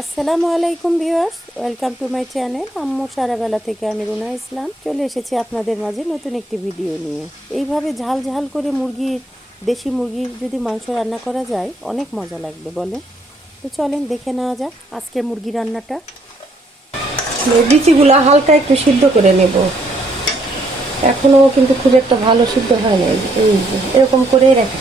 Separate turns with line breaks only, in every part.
আসসালামু আলাইকুম viewers, welcome to my channel. আম্মু সারাবেলা থেকে আমি রুনা ইসলাম। চলে এসেছি আপনাদের মাঝে নতুন একটি ভিডিও নিয়ে। এইভাবে ঝাল ঝাল করে মুরগির, দেশি মুরগির যদি মাংস রান্না করা যায়, অনেক মজা লাগবে, বলেন। তো চলেন দেখে নেওয়া যাক আজকে মুরগি রান্নাটা। বিচিগুলো হালকা একটু সিদ্ধ করে নেব। এখনও কিন্তু খুব একটা ভালো সিদ্ধ হয় নাই। এই এরকম করেই রাখি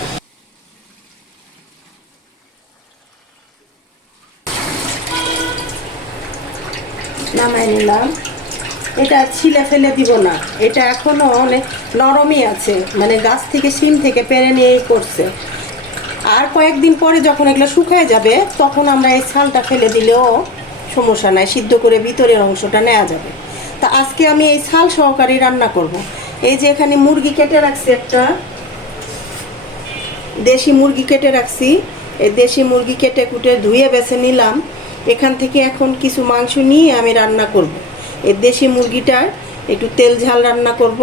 নামাই নিলাম। এটা ছিলে ফেলে দিব না। এটা এখনও অনেক নরমই আছে। মানে গাছ থেকে সিম থেকে পেরে নিয়েই করছে। আর কয়েকদিন পরে যখন এগুলো শুকিয়ে যাবে, তখন আমরা এই ছালটা ফেলে দিলেও সমস্যা নাই। সিদ্ধ করে ভিতরের অংশটা নেওয়া যাবে। তা আজকে আমি এই ছাল সহকারে রান্না করব। এই যে এখানে মুরগি কেটে রাখছি একটা। দেশি মুরগি কেটে রাখছি। এই দেশি মুরগি কেটে কুটে ধুয়ে বেছে নিলাম। এখান থেকে এখন কিছু মাংস নিয়ে আমি রান্না করব। এ দেশি মুরগিটার একটু তেল ঝাল রান্না করব।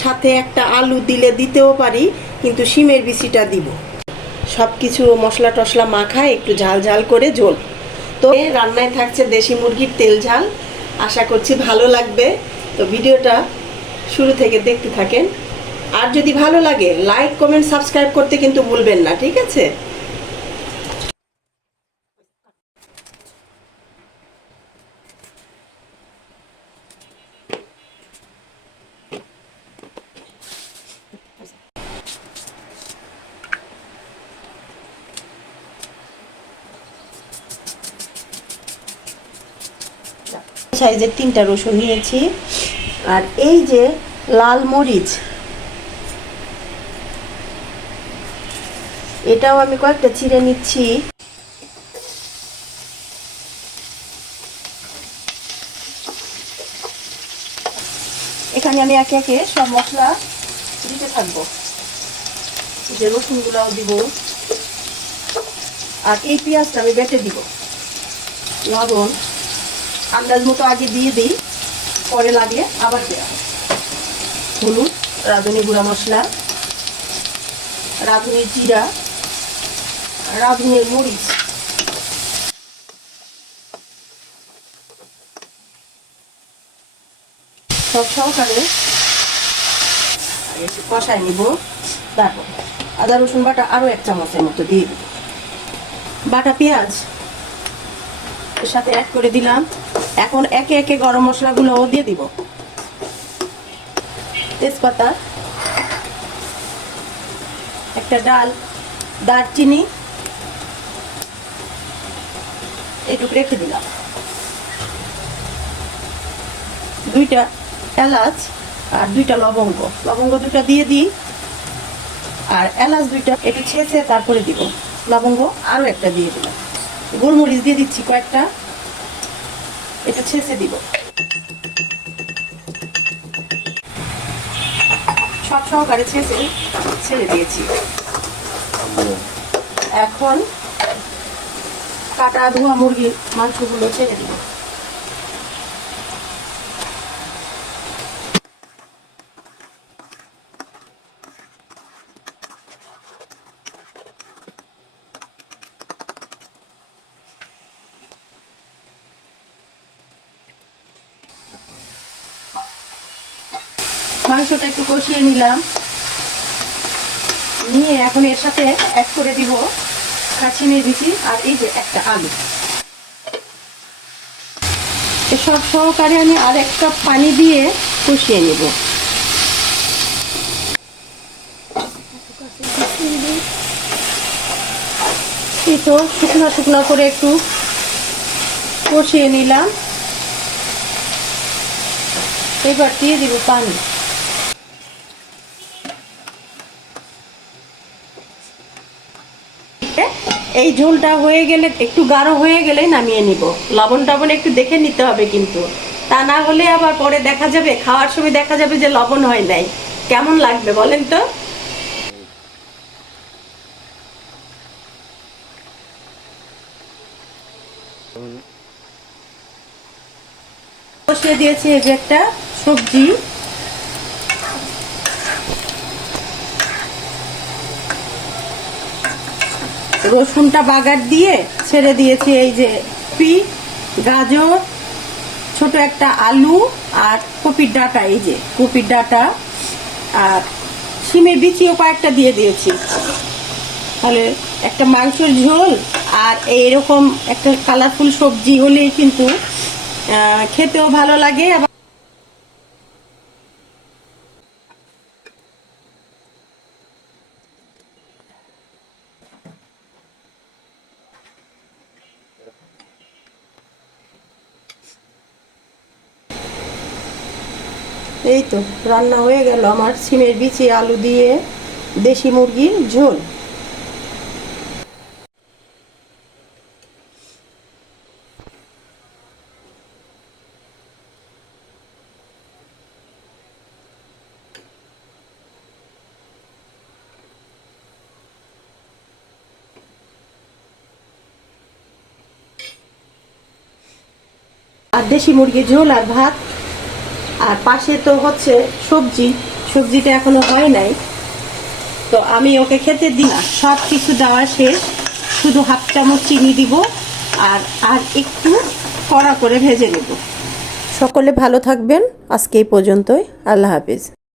সাথে একটা আলু দিলে দিতেও পারি, কিন্তু শিমের বিচিটা দিব। সব কিছু মশলা টশলা মাখায় একটু ঝাল ঝাল করে ঝোল। তো রান্নায় থাকছে দেশি মুরগির তেল ঝাল। আশা করছি ভালো লাগবে। তো ভিডিওটা শুরু থেকে দেখতে থাকেন। আর যদি ভালো লাগে, লাইক, কমেন্ট, সাবস্ক্রাইব করতে কিন্তু ভুলবেন না, ঠিক আছে? সাইজের তিনটা রসুন নিয়েছি। আর এই যে লাল মরিচ, এটাও আমি কয়েকটা চিড়ে নিচ্ছি। এখানে আমি একে একে সব মশলা দিতে থাকব। যে রসুনগুলাও দিব। আর এই পেঁয়াজটা আমি বেটে দিব। লবণ। আন্দাজ মতো আগে দিয়ে দিই, পরে লাগে আবার দেওয়া। হলুদ, রাঁধুনি গুঁড়া মশলা রাঁধুনির জিরা রাঁধুনির মরিচ। সব সহকারে কষায় নিব। তারপর আদা, রসুন বাটা আরও এক চামচের মতো দিয়ে দিব। বাটা, পেঁয়াজ এর সাথে অ্যাড করে দিলাম। এখন একে একে গরম মশলাগুলোও দিয়ে দিব। তেজপাতা, একটা ডাল, দারচিনি এটুকু রেখে দিলাম। দুইটা এলাচ আর দুইটা লবঙ্গ। লবঙ্গ দুটা দিয়ে দিই। আর এলাচ দুইটা একটু ছেঁচে তারপরে দিব। লবঙ্গ আরও একটা দিয়ে দিলাম। গোলমরিচ দিয়ে দিচ্ছি কয়েকটা। এটা ছেঁচে দিব। সব সহকারে ছেঁচে ছেড়ে দিয়েছি। এখন কাটা ধোয়া মুরগির মাংসগুলো ছেড়ে দিব। মাংসটা একটু কষিয়ে নিলাম। নিয়ে এখন এর সাথে অ্যাড করে দিব কাছিনের বিচি আর এই যে একটা আলু। সব সহকারে আমি আর এক কাপ পানি দিয়ে কষিয়ে নেব। এই তো শুকনো শুকনো করে একটু কষিয়ে নিলাম। এবার দিয়ে দিব পানি। এই ঝোলটা হয়ে গেলে, একটু গাঢ় হয়ে গেলে নামিয়ে নিব। লবণ টবণ একটু দেখে নিতে হবে কিন্তু। তা না হলে আবার পরে দেখা যাবে, খাওয়ার সময় দেখা যাবে যে লবণ হয় নাই। কেমন লাগবে বলেন তো? বসিয়ে দিয়েছি এই যে একটা সবজি। রসুনটা বাগার দিয়ে ছেড়ে দিয়েছি এই যে ফুলকপি গাজর, ছোট একটা আলু আর কপির ডাটা, এই যে কপির ডাটা আর শিমের বিচিও কয়েকটা দিয়ে দিয়েছি। তাহলে একটা মাংসের ঝোল আর এইরকম একটা কালারফুল সবজি হলেই কিন্তু খেতেও ভালো লাগে। এই তো, রান্না হয়ে গেল আমার সিমের বিচি, আলু দিয়ে দেশি মুরগির ঝোল। আর দেশি মুরগির ঝোল আর ভাত আর পাশে তো হচ্ছে সবজি। সবজিটা এখনও হয় নাই। তো আমি ওকে খেতে দিই সব কিছু দেওয়া শেষ। শুধু হাফ চামচ চিনি দিব আর আর একটু কড়া করে ভেজে নেব। সকলে ভালো থাকবেন। আজকে এই পর্যন্তই। আল্লাহ হাফিজ।